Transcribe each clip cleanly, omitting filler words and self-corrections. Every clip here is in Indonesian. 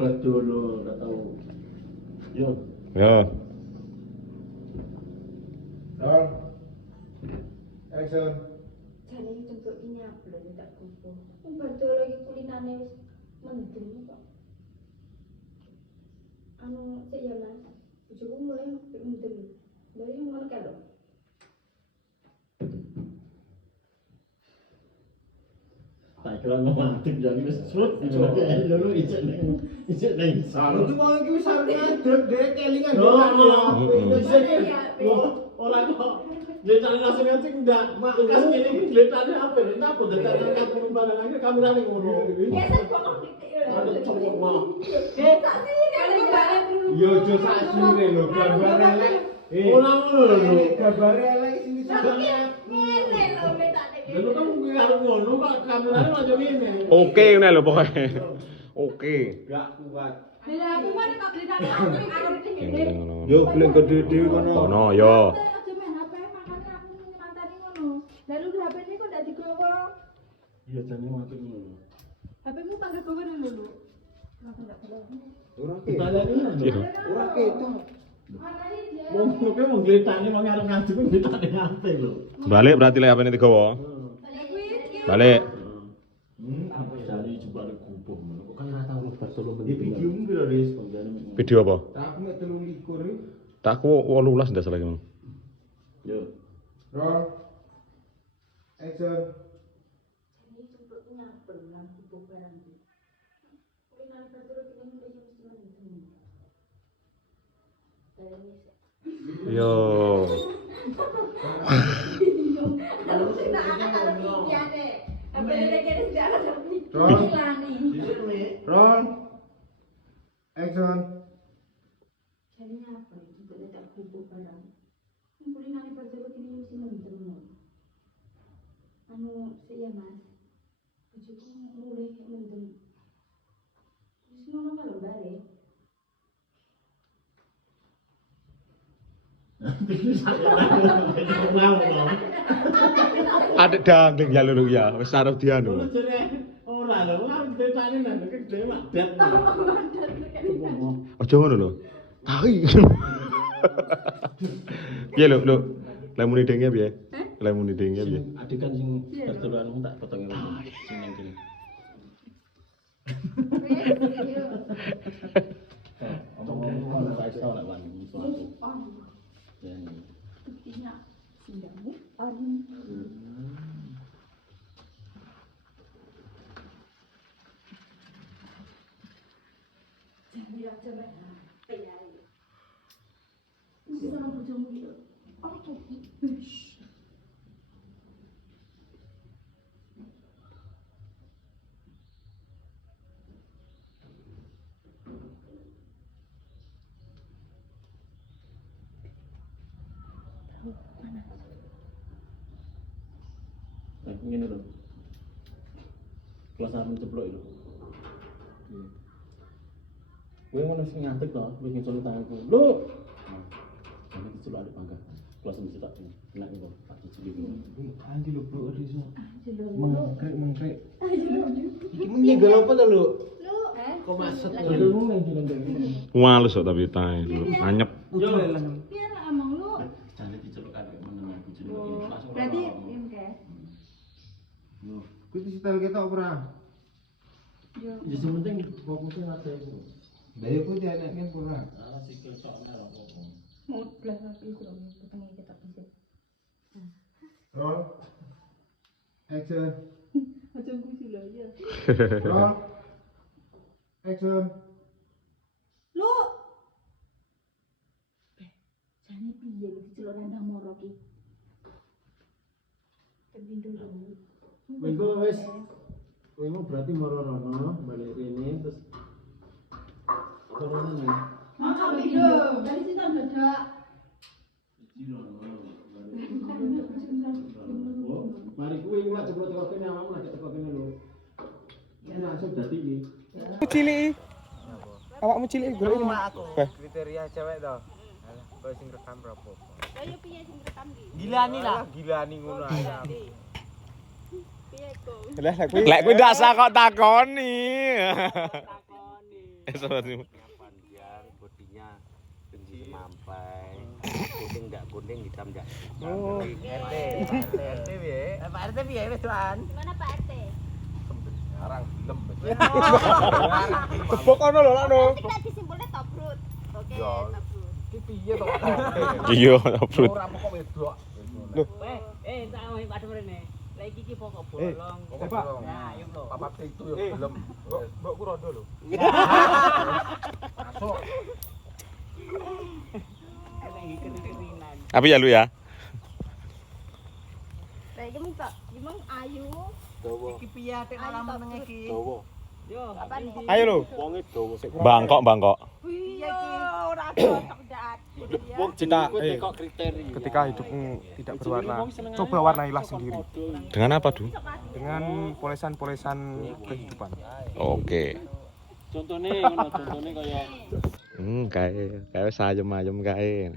Betul lo, enggak tahu. Yo. Yo. Action. Jane bentuk ini apa lho tak kupu. Bantu lagi kulinane wis mendem kok. Anu sik ya Mas. Bojoku mulai mendem. Dari ngono kae lho. Tak kira ngomantik jadi wis srut dicoba lho ijek ning Lho ki wong iki wis arep ngadeg dhek kelingan ora kok Gletane langsung ngancing ndak. Bekas ngene iki gletane apa? Napa dekat kamu barang kamerane ngono. Geser kok titik lho. Ada cowok mah. Sak sini kan bareng. Yo aja sak sire lho, gambar elek. Ora ngono lho. Gambar elek sini Ngene lho metane. Lha kan kuwi arep ngono kok kamerane aja ngene. Oke ngene lho pokoke. Oke. gak kuat. Bila aku mah kok gletane arep dhewe. Yo blek gede dhewe kono. Kono yo. Aja main HP makane aku mantani ngono. Lalu HP-ne kok ndak digowo. Iya jane mati ngono. HP-mu pangga gowo dulu. Aku ndak perlu. Ora Ditanyani lho. Ora ketok. Wong kowe wong gletane wong arep ngadeg kuwi gletane ngape lho. Balik berarti lek HP-ne digawa. Balik. Apa jane jebule gubuh ngono. Kok kan ora tau rubat tolo menit. Video mu piro wis panjane. Video apa? Aku mek 23. Tak ku 18 ndak salah ngono. Yo. Roll. Action. Ini cukup nyapel nang kubu barang iki. Kuwi nang baturo kene iki mesti mendem. Yo. Kalau sing tak ana karo pikiane. Apa nek kene sudah ada Roll. pikirane. Roll. Action. Jadinya apa itu kok tak kubu barang. Kulinane baturo kene mesti mendem. Anu sik ya Mas. Bojoku mulai mendem. Wis ngono kalau bare. Ada dangling ya lho ya, wis arep dianu. Ora lho, ora gletane nang gede madet. Aja ngono lho. Tai. Piye lho, lho. Lek muni denge piye? Lek muni denge piye? Adegan sing ketulanmu tak potong ngono. Sing nang kene. Omong-omong tak iso lek wani iso aku. Ya ini. Buktinya sindangmu Jadi aja bae. Peyai. Wis sama bojomu iki. Apa iki? Ngene lho. Kelas arep ceplok lho. Kowe ngono sing ngantek to, wis ngisor tanganku. Lho. Jadi dicelok ada bangga. Kelas mesti tak enak iki kok. Tak cilik iki. Andi lho bro iso. Aja lho. Mengkrek. Aja lho. Iki menyegal apa to lho? Lu Kok maset Ilmu nang dene. Walus kok tapi tae lho. Anyep. biar amang lu. Jane dicelok arek meneng aku cilik iki langsung. Berarti im ke. Kuwi setel ketok ora? Yo. Ya sing penting fokusnya ada iku. Lah ya kuwi dianakne ora. Ala sikil tokne lho kok. Mau belas lagi kurang ketemu kita bisa. Roll. Action. Macam kucing lah ya. Roll. Action. Lu. Jane piye lu dicelok nang moro ki? Kebindo dulu. Minggu wis. Kowe mau berarti moro-rono balik rene terus corona nih. Mau kebindo. Dari situ dadak. Mari kuwi mulai ceplok teko kene awakmu lagi teko kene lho. Ini langsung dadi iki. Cilik. Awakmu cilik golek ini. Aku kriteria cewek to. Kok sing rekam berapa? Ayo piye sing rekam ki? Gilani lah, gilani ngono ae. Piye Lah lek kuwi. Lek kuwi ndak sah kok takoni. Takoni. Panjang bodinya tinggi mampai. Kuning enggak kuning hitam enggak. Oh. RT piye? Pak RT piye wis tuan? Gimana Pak RT? Arang gelem. Tebok ono lho lakno. Kita disimpulnya top fruit. Oke, Ya. top fruit. Ki piye to? Iya, Brut. Ora kok wedok. Tak mau Pak Demrene. Lah iki ki pokok bolong. Pak. Nah, yuk lho. Papat itu yo gelem. Mbok ku rondo lho. Masuk. Lagi kering-keringan. Apa ya lu ya? Lah iki minta gimang ayu. Dawa. Iki piye tek alaman nang iki? Dawa. Yo, Apa nih? Ayo lho. Wonge dawa. Bangkok. Iya ora cocok dak. Wong Kita, jenenge kok kriteria. Ketika hidupmu tidak berwarna, coba warnailah sendiri Dengan apa, Du? dengan polesan-polesan kehidupan. Oke. Contone ngono, contone kaya Kae sayem-ayem kae.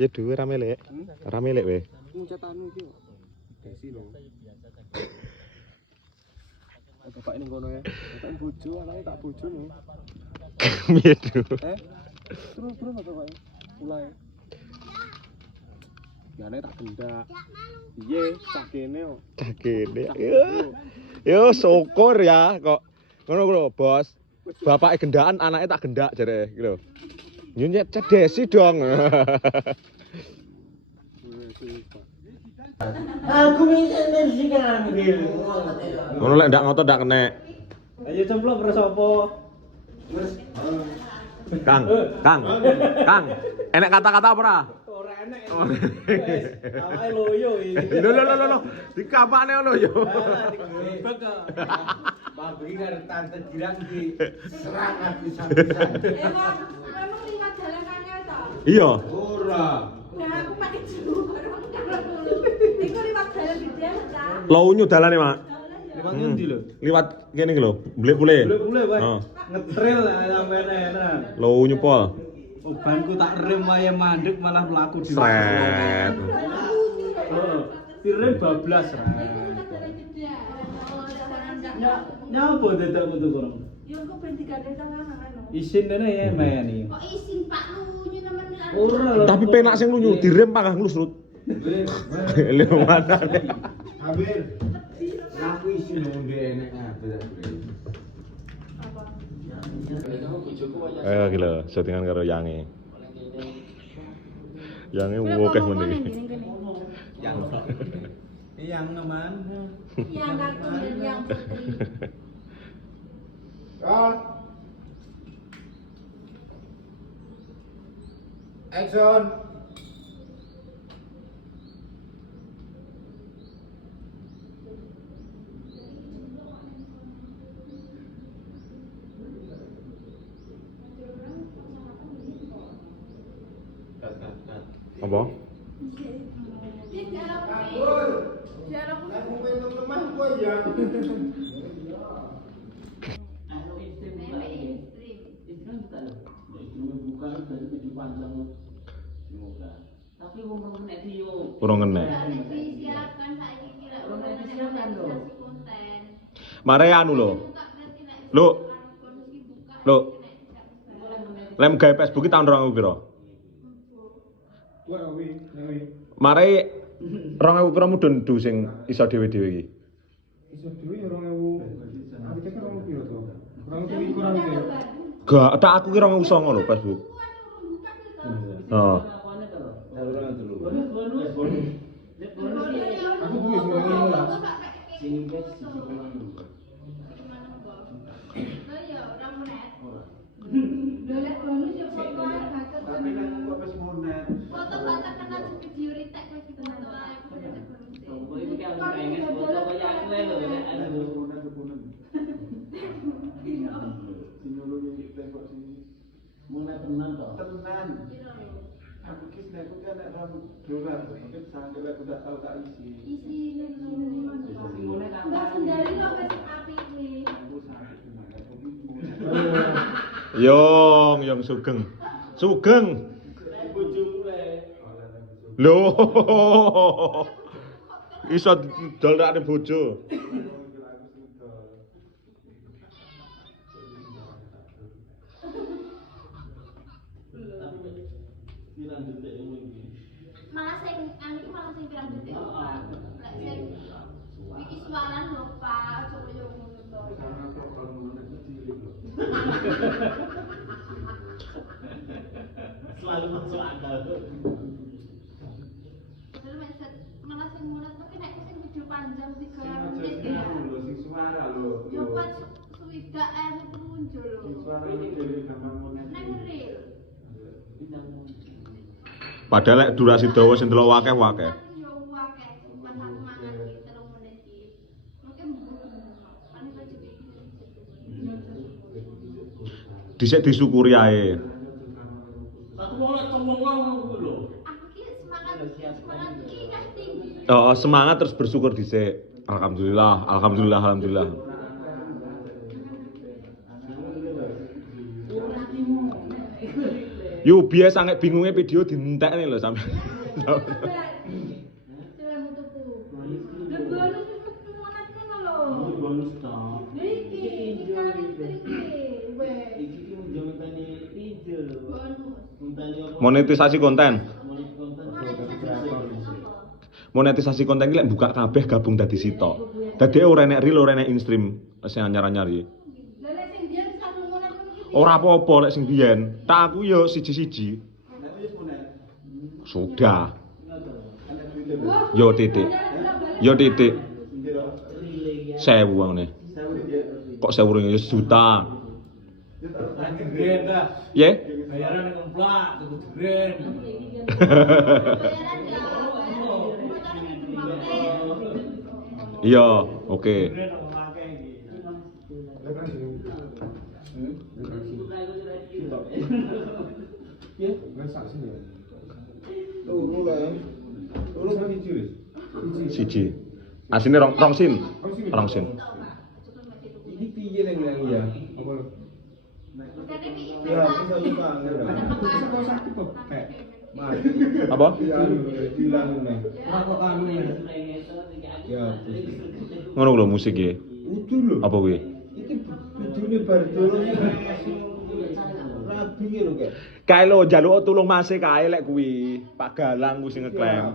Ya Du ora melek. Ora melek we. ngucatanu iki. Desi lho. Bapak ini ngono ya. Bapak bojo, anake tak bojono. Piye, Du? Terus apa Pak? Mulai. Ya anake tak gendak. Piye, cak kene kok. Kene. Yo syukur ya kok. Ngono lho, Bos. Bapake gendakan, anake tak gendak jare iki lho. Nyunyet cedesi dong. Aku bisa nersikan gitu. Ngono lek ndak ngotot ndak kenek. Ayo cemplok beres apa? Kang. Enek kata-kata apa ora? Ora enek. Awake loyo iki. Lho. Dikapakne lho yo. Dibek kok. Pabrik karo tante girang di serang habis-habisan. Emang liwat jalan kanal to? Iya. Ora. Nah, aku pakai juru baru jalan dulu. Iku liwat jalan gede ta? Launyu dalane, Mak. Lewat ngendi lho? Liwat kene iki lho, blek-bule. Boleh, Pak. Heeh. Ngetril sampeyan enak. Launyu pol. Obanku tak rem wae mandek malah mlaku di. Sret. Heeh. Direm bablas ra. Nyapa dadak metu kono? Yo kok ben digandeng tangan anu. Isin dene ya men iki. Kok isin Pak lunyu nemen Ora lho. Tapi penak sing lunyu direm pangah nglus-lut. Lho mana. Ambil. Aku isi ngombe enek kabeh. Ayo iki lho, settingan karo Yange. Yange wokeh men iki. Yang neman. Yang aku dan yang putri. Roll. Action. Apa? Aku pengen lemah kok ya. Buka dari tujuh panjang. Semoga. Tapi wong rong nek diyo. Urung kena. Disiapkan saiki kira konten. Mare anu lho. Lho. Lem gawe Facebook ki tahun 2000 piro? Mare 2000 piro mudun Du sing iso dhewe-dhewe iki. Iso dhewe ya 2000. Aku cek 2000 piro to? Kurang lebih kurang iki. Gak, tak aku ki 2009 lho Facebook. Oh. Aku duwe 2015. Sini guys, sisi kanan. Dolek bonus yo foto gatot. Tapi kan kok wis monet. Foto tak kenal video ritek wis gitu foto aku dadak bonus. Kowe iki kan pengen foto kaya aku lho nek anu. Mulai tenan toh. Tenan. Aku ki nek aku kan nek ron dolar, mungkin sambil aku tak tahu tak isi. Isi Mbak sendiri kok wis apik kuwi. Aku sakit gimana? Yong Sugeng. Sugeng. Bojomu le. Lho. iso dol nek bojo. Pirang detik iki. Malah sing anu iku malah sing pirang detik lho, Pak. Lek sing iki sualan lho, Pak. Aja koyo ngono to. Selalu masuk akal. Padahal mindset malah sing mulat tapi nek sing video panjang 3 Sing menit aja ya. lho, sing suara lho. Yo pas suwida muncul lho. Sing suara iki dhewe gampang monet. Nang real. Padahal lek durasi dawa sing delok wakeh. Yo akeh. Pas aku mangan iki 3 menit iki. Mungkin kan itu juga Dhisik disyukuri ae. Satu mulai ngomong ngono lho. aku ki semangat ki kan tinggi. Oh, semangat terus bersyukur dhisik. Alhamdulillah. Yo biasa sange bingunge video dientekne lho sampe. Coba mutuku. Lah bonus itu monat ngono lho. Bonus toh. Iki kali iki. Weh. Iki ki njawabane video. Bonus. Monetisasi konten. Monetisasi apa? Monetisasi konten iki lek buka kabeh gabung dadi sitok. Dadi ora enek reel, ora enek in-stream sing anyar-anyar iki. Lah lek sing biyen satu monet iki. Ora apa-apa lek sing biyen. Tak aku yo siji-siji. Nek wis monet. Sudah. Wah, Yo titik. Yo titik. Piro? 1000 ngene. 1000 iki. Kok 1000 yo sejuta. Yo tak Lagi gede dah. Ye? Bayaran yang ngemplak, cukup gede. bayaran ya. Motornya dipakai. Iya, oke. Gede nang memakai iki. Ya, masak sini ya. Loro lah. Loro kan siji wis. Siji. Asine rong sin. Rong sin. Iki piye ning ya? Apa? Tadi pi Ya, bisa lupa enggak. Kok sakit kok. Mati. Apa? Iya, hilang nih. Ora kok anu ya. Ya. Ngono lho musik iki. Udu lho. Apa kuwi? Iki videone bar dolo rabi lho kayak. Kae lho njaluk tulung Mas kae lek kuwi. Pak Galang kuwi sing ngeklaim.